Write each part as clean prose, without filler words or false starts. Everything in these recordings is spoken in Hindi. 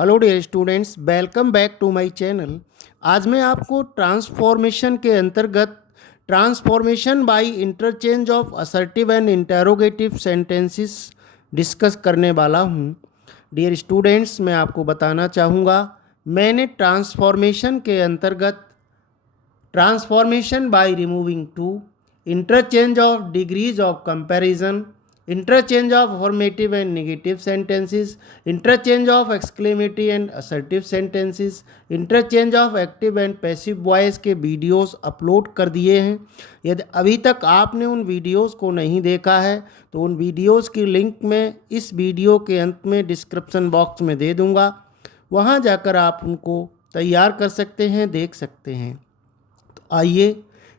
Hello dear students, welcome back to my channel. आज मैं आपको ट्रांसफॉर्मेशन के अंतर्गत transformation by interchange of assertive and interrogative sentences discuss करने वाला हूं। डियर स्टूडेंट्स, मैं आपको बताना चाहूँगा, मैंने ट्रांसफॉर्मेशन के अंतर्गत transformation by removing too, interchange of degrees of comparison, interchange of affirmative and negative sentences, interchange of exclamatory and assertive sentences, interchange of active and passive voice के वीडियोस अपलोड कर दिए हैं। यदि अभी तक आपने उन वीडियोस को नहीं देखा है तो उन वीडियोस की लिंक मैं इस वीडियो के अंत में डिस्क्रिप्शन बॉक्स में दे दूंगा, वहां जाकर आप उनको तैयार कर सकते हैं, देख सकते हैं। तो आइए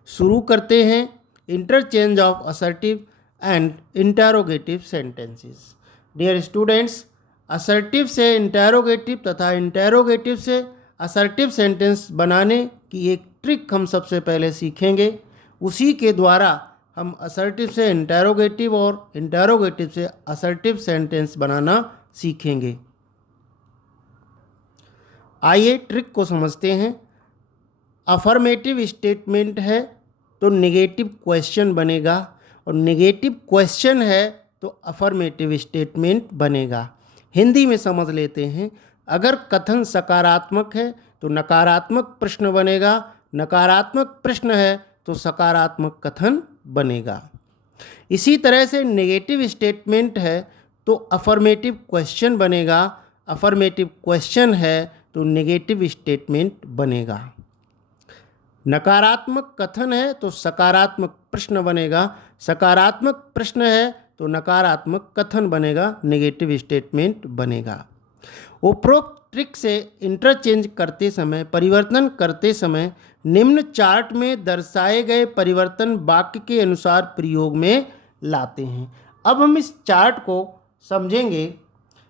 शुरू करते हैं interchange of assertive and interrogative sentences. Dear students, assertive से इंटरोगेटिव तथा इंटरोगेटिव से असर्टिव सेंटेंस बनाने की एक ट्रिक हम सबसे पहले सीखेंगे। उसी के द्वारा हम असर्टिव से इंटरोगेटिव और इंटरोगेटिव से असर्टिव सेंटेंस बनाना सीखेंगे। आइए ट्रिक को समझते हैं। अफर्मेटिव स्टेटमेंट है तो नेगेटिव क्वेश्चन बनेगा, और नेगेटिव क्वेश्चन है तो अफर्मेटिव स्टेटमेंट बनेगा। हिंदी में समझ लेते हैं। अगर कथन सकारात्मक है तो नकारात्मक प्रश्न बनेगा, नकारात्मक प्रश्न है तो सकारात्मक कथन बनेगा। इसी तरह से नेगेटिव स्टेटमेंट है तो अफर्मेटिव क्वेश्चन बनेगा, अफर्मेटिव क्वेश्चन है तो नेगेटिव स्टेटमेंट बनेगा। नकारात्मक कथन है तो सकारात्मक प्रश्न बनेगा, सकारात्मक प्रश्न है तो नकारात्मक कथन बनेगा, नेगेटिव स्टेटमेंट बनेगा। उपरोक्त ट्रिक से इंटरचेंज करते समय, परिवर्तन करते समय निम्न चार्ट में दर्शाए गए परिवर्तन वाक्य के अनुसार प्रयोग में लाते हैं। अब हम इस चार्ट को समझेंगे।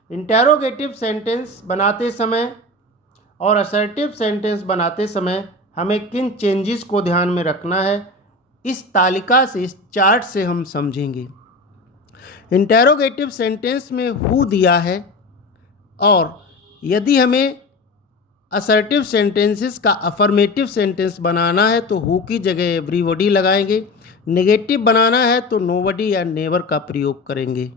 इंटरोगेटिव सेंटेंस बनाते समय और असर्टिव सेंटेंस बनाते समय हमें किन चेंजेस को ध्यान में रखना है, इस तालिका से, इस चार्ट से हम समझेंगे। इंटरोगेटिव सेंटेंस में हु दिया है, और यदि हमें असर्टिव सेंटेंसेस का अफर्मेटिव सेंटेंस बनाना है तो हु की जगह एवरीबॉडी लगाएंगे। नेगेटिव बनाना है तो नोबडी या नेवर का प्रयोग करेंगे।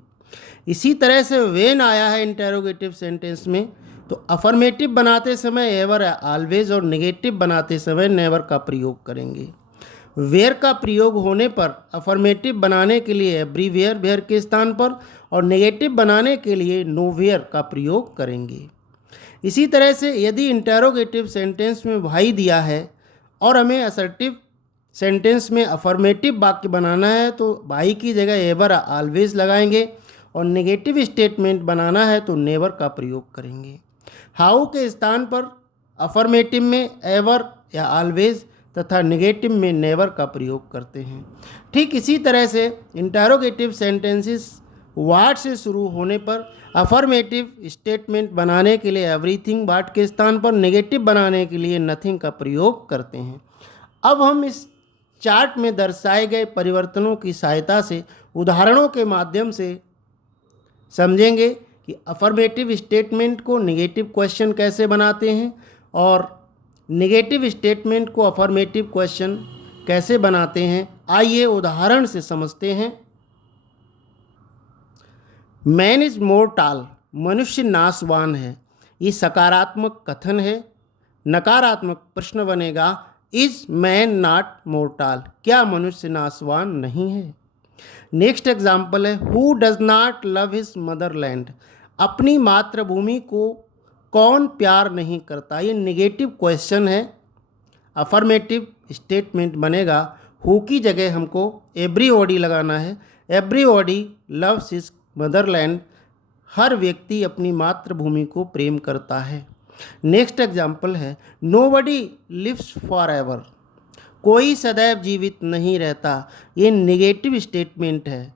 इसी तरह से व्हेन आया है इंटरोगेटिव सेंटेंस में, तो अफर्मेटिव बनाते समय एवर या ऑलवेज, और नेगेटिव बनाते समय नेवर का प्रयोग करेंगे। वेयर का प्रयोग होने पर अफर्मेटिव बनाने के लिए एवरीवेयर वेयर के स्थान पर, और नेगेटिव बनाने के लिए नोवेयर का प्रयोग करेंगे। इसी तरह से यदि इंटरोगेटिव सेंटेंस में भाई दिया है और हमें असर्टिव सेंटेंस में अफर्मेटिव वाक्य बनाना है तो भाई की जगह एवर या ऑलवेज लगाएंगे, और नेगेटिव स्टेटमेंट बनाना है तो नेवर का प्रयोग करेंगे। हाउ के स्थान पर अफर्मेटिव में एवर या ऑलवेज तथा नेगेटिव में नेवर का प्रयोग करते हैं। ठीक इसी तरह से इंटरोगेटिव सेंटेंसेस व्हाट से शुरू होने पर अफर्मेटिव स्टेटमेंट बनाने के लिए एवरीथिंग व्हाट के स्थान पर, नेगेटिव बनाने के लिए नथिंग का प्रयोग करते हैं। अब हम इस चार्ट में दर्शाए गए परिवर्तनों की सहायता से उदाहरणों के माध्यम से समझेंगे कि अफर्मेटिव स्टेटमेंट को नेगेटिव क्वेश्चन कैसे बनाते हैं और नेगेटिव स्टेटमेंट को अफर्मेटिव क्वेश्चन कैसे बनाते हैं। आइए उदाहरण से समझते हैं। मैन इज मोर्टाल, मनुष्य नाशवान है। ये सकारात्मक कथन है। नकारात्मक प्रश्न बनेगा, इज मैन नॉट मोर्टाल, क्या मनुष्य नाशवान नहीं है। नेक्स्ट एग्जाम्पल है, who does not love his Motherland, अपनी मातृभूमि को कौन प्यार नहीं करता। ये नेगेटिव क्वेश्चन है। अफर्मेटिव स्टेटमेंट बनेगा, हु की जगह हमको एवरीबॉडी लगाना है। एवरीबॉडी लव्स हिज मदरलैंड, हर व्यक्ति अपनी मातृभूमि को प्रेम करता है। नेक्स्ट एग्जाम्पल है, नोबडी लिव्स फॉर एवर, कोई सदैव जीवित नहीं रहता। ये नेगेटिव स्टेटमेंट है।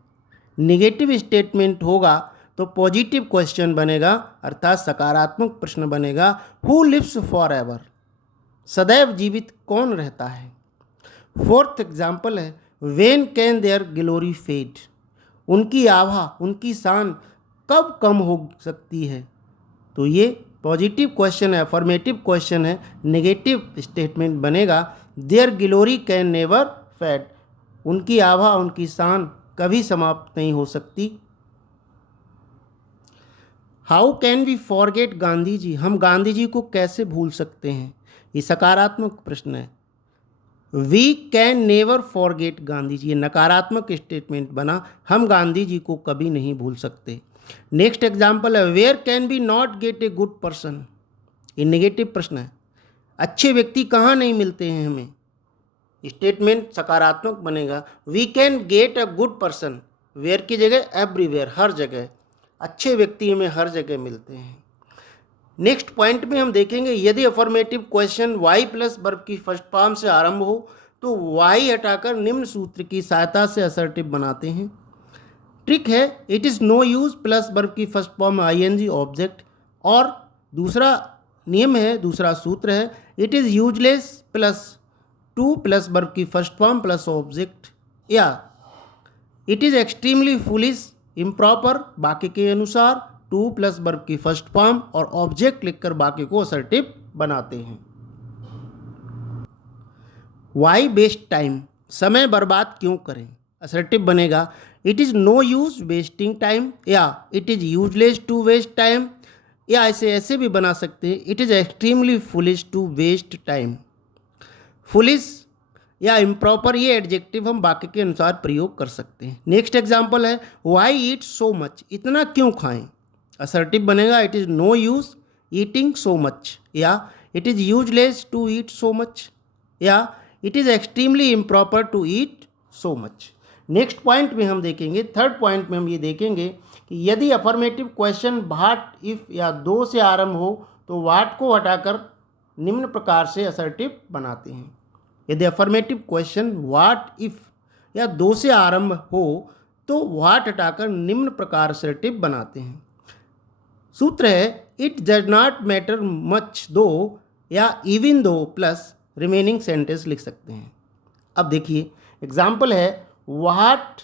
नेगेटिव स्टेटमेंट होगा तो पॉजिटिव क्वेश्चन बनेगा, अर्थात सकारात्मक प्रश्न बनेगा, हु लिव्स फॉर एवर, सदैव जीवित कौन रहता है। फोर्थ एग्जाम्पल है, when can their glory fade, उनकी आभा, उनकी शान कब कम हो सकती है। तो ये पॉजिटिव क्वेश्चन है, अफर्मेटिव क्वेश्चन है, नेगेटिव स्टेटमेंट बनेगा their glory can never fade, उनकी आभा, उनकी शान कभी समाप्त नहीं हो सकती। How can we forget Gandhi ji, हम गांधी जी को कैसे भूल सकते हैं, ये सकारात्मक प्रश्न है। We can never forget Gandhi ji, ये नकारात्मक स्टेटमेंट बना, हम गांधी जी को कभी नहीं भूल सकते। नेक्स्ट एग्जाम्पल है where can we not get a good person, ये नेगेटिव प्रश्न है। अच्छे व्यक्ति कहाँ नहीं मिलते हैं हमें, स्टेटमेंट सकारात्मक बनेगा we can get a good person, where की जगह एवरीवेयर, हर जगह, अच्छे व्यक्ति हमें हर जगह मिलते हैं। नेक्स्ट पॉइंट में हम देखेंगे यदि affirmative question Y plus verb की फर्स्ट फॉर्म से आरंभ हो तो वाई हटाकर निम्न सूत्र की सहायता से असर्टिव बनाते हैं। ट्रिक है it is no use plus verb की फर्स्ट फॉर्म आईएनजी ऑब्जेक्ट, और दूसरा नियम है, दूसरा सूत्र है it is useless plus to plus verb की फर्स्ट फॉर्म प्लस ऑब्जेक्ट, या it is extremely foolish improper वाक्य के अनुसार टू प्लस वर्ब की फर्स्ट फॉर्म और ऑब्जेक्ट लिखकर वाक्य को असर्टिव बनाते हैं। वाई वेस्ट टाइम, समय बर्बाद क्यों करें, असर्टिव बनेगा it is no use wasting time, या it is useless to waste time, या ऐसे भी बना सकते हैं it is extremely foolish to waste time. Foolish या इम्प्रॉपर ये एडजेक्टिव हम वाक्य के अनुसार प्रयोग कर सकते हैं। नेक्स्ट एग्जाम्पल है वाई ईट सो मच, इतना क्यों खाएं, असर्टिव बनेगा it is no use eating so much, या it is useless to eat so much, या it is extremely improper to eat so much. Next point में हम देखेंगे, थर्ड पॉइंट में हम ये देखेंगे कि यदि अफर्मेटिव क्वेश्चन व्हाट इफ या दो से आरंभ हो तो व्हाट को हटाकर निम्न प्रकार से असर्टिव बनाते हैं। यदि अफर्मेटिव क्वेश्चन व्हाट इफ या दो से आरंभ हो तो व्हाट हटाकर निम्न प्रकार असर्टिव बनाते हैं। सूत्र है it does not matter much दो या even though plus remaining sentence लिख सकते हैं। अब देखिए एग्जाम्पल है व्हाट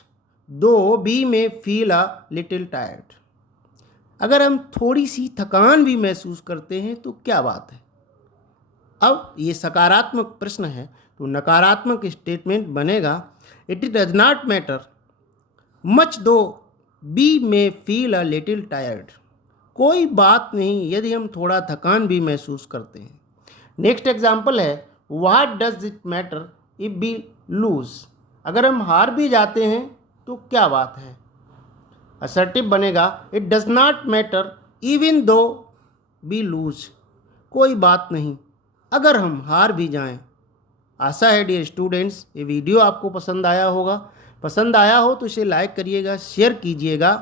दो बी में फील अ लिटिल टायर्ड, अगर हम थोड़ी सी थकान भी महसूस करते हैं तो क्या बात है। अब ये सकारात्मक प्रश्न है तो नकारात्मक स्टेटमेंट बनेगा it does not matter much दो बी में फील अ लिटिल टायर्ड, कोई बात नहीं यदि हम थोड़ा थकान भी महसूस करते हैं। नेक्स्ट एग्जाम्पल है what does it matter if we lose, अगर हम हार भी जाते हैं तो क्या बात है। असर्टिव बनेगा it does not matter even though we lose, कोई बात नहीं अगर हम हार भी जाएं। आशा है डियर स्टूडेंट्स ये वीडियो आपको पसंद आया होगा, पसंद आया हो तो इसे लाइक करिएगा, शेयर कीजिएगा,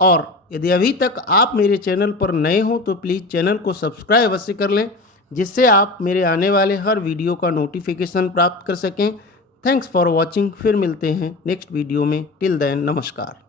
और यदि अभी तक आप मेरे चैनल पर नए हो तो प्लीज़ चैनल को सब्सक्राइब अवश्य कर लें जिससे आप मेरे आने वाले हर वीडियो का नोटिफिकेशन प्राप्त कर सकें। थैंक्स फॉर वॉचिंग, फिर मिलते हैं नेक्स्ट वीडियो में। टिल देन नमस्कार।